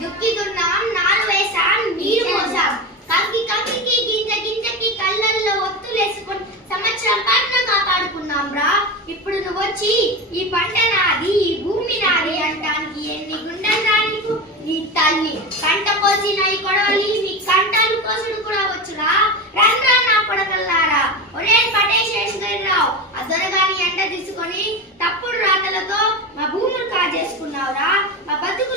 దుక్కి దున్నాం, నారు వేసాం, నీరు పోసాం. కంకి గింజకి కళ్ళల్లో ఒత్తులేసుకొని సంవత్సరం పాటున కాపాడుకున్నాం రా. ఇప్పుడు నువ్వొచ్చి ఈ పంట నాది, ఈ భూమి నాది అంటానికి ఎన్ని గుండెలు రా నీకు? నీ తల్లి కంట కోసిన ఈ కొడవలి మీ కంటాలు కోసుడు కూడా వచ్చురా. రండ్రా నా కొడకల్లారా. ఒరే పటేశ్వరరావు, ఆ దొరగాని ఎండ తీసుకొని తప్పుడు రాతలతో మా భూములు కాజేసుకున్నావురా. మా బతుకు